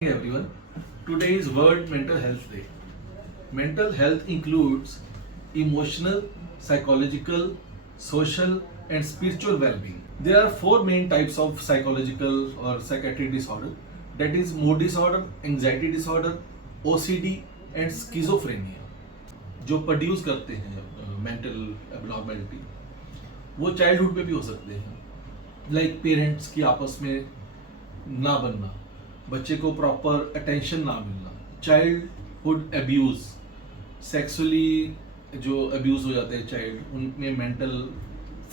Hey everyone, today is World Mental Health Day. Mental health includes emotional, psychological, social, and spiritual well-being. There are four main types of psychological or psychiatric disorder, that is mood disorder, anxiety disorder, OCD, and schizophrenia. जो produce करते हैं mental abnormality, वो childhood में भी हो सकते हैं, like parents की आपस में ना बनना, बच्चे को प्रॉपर अटेंशन ना मिलना, चाइल्डहुड अब्यूज, सेक्सुअली जो अब्यूज हो जाते हैं चाइल्ड, उनमें मेंटल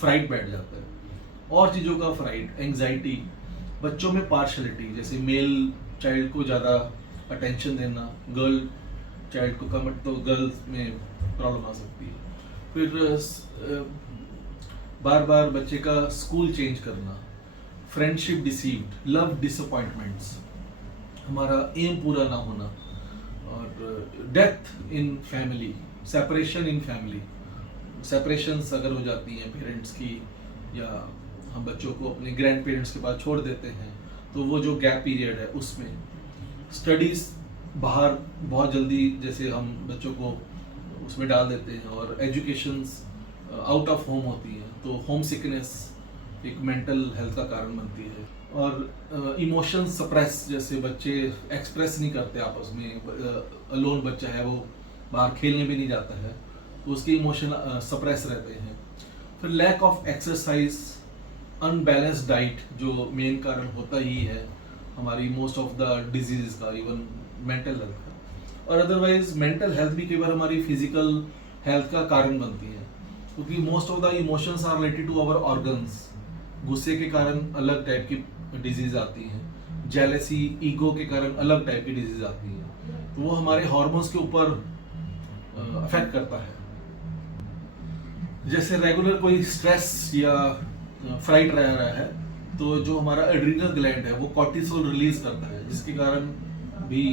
फ्राइट बैठ जाता है, और चीज़ों का फ्राइट, एंग्जाइटी, बच्चों में पार्शलिटी, जैसे मेल चाइल्ड को ज़्यादा अटेंशन देना, गर्ल चाइल्ड को कम, तो गर्ल्स में प्रॉब्लम आ सकती है। फिर बार बार बच्चे का स्कूल चेंज करना, फ्रेंडशिप डिसीव्ड, लव डिसअपॉइंटमेंट्स, हमारा एम पूरा ना होना, और death in family, separation in family, separations अगर हो जाती हैं पेरेंट्स की, या हम बच्चों को अपने ग्रैंड पेरेंट्स के पास छोड़ देते हैं, तो वो जो गैप पीरियड है उसमें स्टडीज़ बाहर बहुत जल्दी, जैसे हम बच्चों को उसमें डाल देते हैं, और एजुकेशंस आउट ऑफ होम होती हैं, तो होम सिकनेस एक मेंटल हेल्थ का कारण बनती है। और इमोशंस सप्रेस, जैसे बच्चे एक्सप्रेस नहीं करते आपस में, अलोन बच्चा है वो बाहर खेलने भी नहीं जाता है, तो उसके इमोशन सप्रेस रहते हैं। फिर lack of exercise, unbalanced diet जो मेन कारण होता ही है हमारी मोस्ट ऑफ द डिजीज का, इवन मेंटल हेल्थ का। और अदरवाइज मेंटल हेल्थ भी कई बार हमारी फिजिकल हेल्थ का कारण बनती है, क्योंकि most of the emotions are related to our organs. गुस्से के कारण अलग टाइप की डिजीज आती हैं, जेलसी, ईगो के कारण अलग टाइप की डिजीज आती हैं, तो वो हमारे हार्मोन्स के ऊपर अफेक्ट करता है। जैसे रेगुलर कोई स्ट्रेस या फ्राइट रह रहा है, तो जो हमारा एड्रीनल ग्लैंड है वो कॉर्टिसोल रिलीज करता है, जिसके कारण भी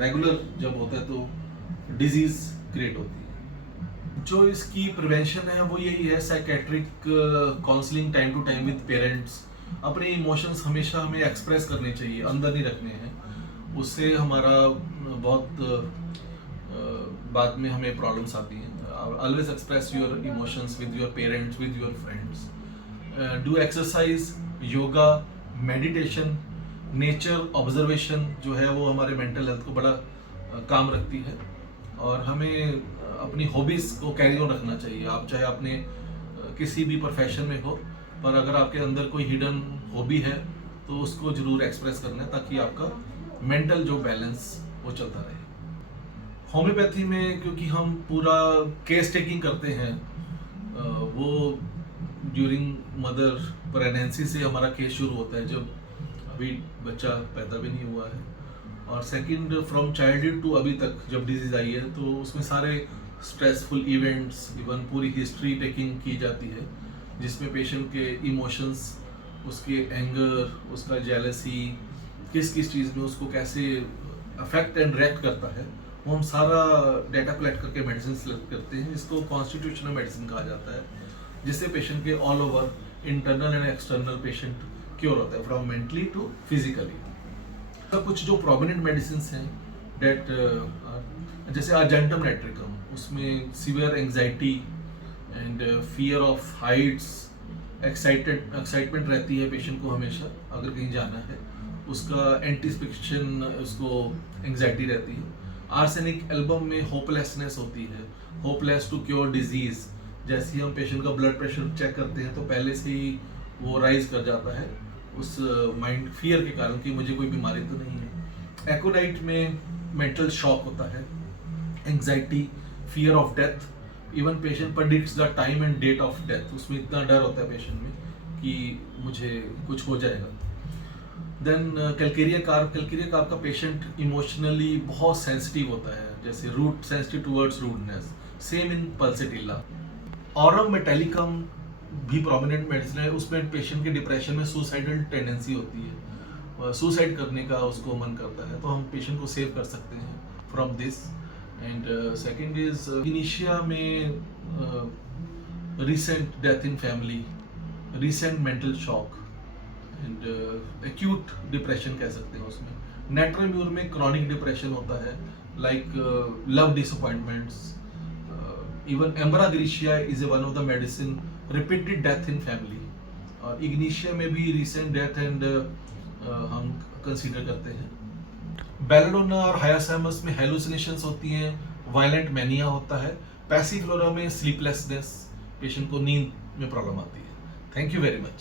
रेगुलर जब होता है तो डिजीज क्रिएट होती है। जो इसकी प्रिवेंशन है वो यही है, psychiatric counselling time to time with parents. अपने इमोशंस हमेशा हमें एक्सप्रेस करने चाहिए, अंदर नहीं रखने हैं, उससे हमारा बहुत बाद में हमें प्रॉब्लम्स आती हैं। Always express your emotions with your parents, with your friends. Do exercise, yoga, meditation, nature observation जो है वो हमारे मेंटल हेल्थ को बड़ा काम रखती है। और हमें अपनी हॉबीज़ को कैरी ऑन रखना चाहिए। आप चाहे अपने किसी भी प्रोफेशन में हो, पर अगर आपके अंदर कोई हिडन हॉबी है तो उसको जरूर एक्सप्रेस करना है, ताकि आपका मेंटल जो बैलेंस वो चलता रहे। होम्योपैथी में क्योंकि हम पूरा केस टेकिंग करते हैं, वो ड्यूरिंग मदर प्रेगनेंसी से हमारा केस शुरू होता है, जब अभी बच्चा पैदा भी नहीं हुआ है, और सेकंड फ्रॉम चाइल्डहुड टू अभी तक जब डिजीज आई है, तो उसमें सारे स्ट्रेसफुल इवेंट्स, इवन पूरी हिस्ट्री टेकिंग की जाती है, जिसमें पेशेंट के इमोशंस, उसके एंगर, उसका जेलसी, किस किस चीज़ में उसको कैसे अफेक्ट एंड रिएक्ट करता है, वो हम सारा डेटा कलेक्ट करके मेडिसिन सेलेक्ट करते हैं, जिसको कॉन्स्टिट्यूशनल मेडिसिन कहा जाता है, जिससे पेशेंट के all over internal and external patient cure होता है, फ्रॉम मेंटली टू फिजिकली। तो कुछ जो प्रोमिनेंट मेडिसिन हैं डेट, जैसे अर्जेंटम नाइट्रिकम, उसमें severe anxiety and fear of Heights, excitement रहती है पेशेंट को हमेशा अगर कहीं जाना है, उसका एंटीसिपेशन, उसको एंग्जाइटी रहती है। आर्सेनिक एल्बम में होपलेसनेस होती है, होपलेस टू क्योर डिजीज। जैसे ही हम पेशेंट का ब्लड प्रेशर चेक करते हैं तो पहले से ही वो राइज कर जाता है उस माइंड फियर के कारण कि मुझे कोई बीमारी तो नहीं है। एकोनाइट में मेंटल शॉक होता है, anxiety, fear of death, even patient predicts the time and date of death, उसमें इतना डर होता है पेशेंट में कि मुझे कुछ हो जाएगा। देन कैलकेरिया कार्प का पेशेंट इमोशनली बहुत सेंसिटिव होता है, जैसे root sensitive towards rudeness, same in pulsatilla. Aurum metallicum भी प्रोमिनेंट मेडिसिन है, उसमें पेशेंट के डिप्रेशन में सुसाइडल टेंडेंसी होती है, सुसाइड करने का उसको मन करता है, तो हम पेशेंट को सेव कर सकते हैं from this. And second is इनिशिया में recent death in family, recent mental shock, and acute depression कह सकते हैं उसमें, नेट्रोम्यूर में क्रॉनिक डिप्रेशन होता है, like love disappointments, even ambra grisea is one of the medicine, repeated death in family, और इग्निशिया में भी रिसेंट डेथ एंड हम कंसीडर करते हैं। बेलेडोना और हायासामस में हेलुसिनेशंस होती हैं, वायलेंट मैनिया होता है। पैसिफ्लोरा में स्लीपलेसनेस, पेशेंट को नींद में प्रॉब्लम आती है। Thank you very much.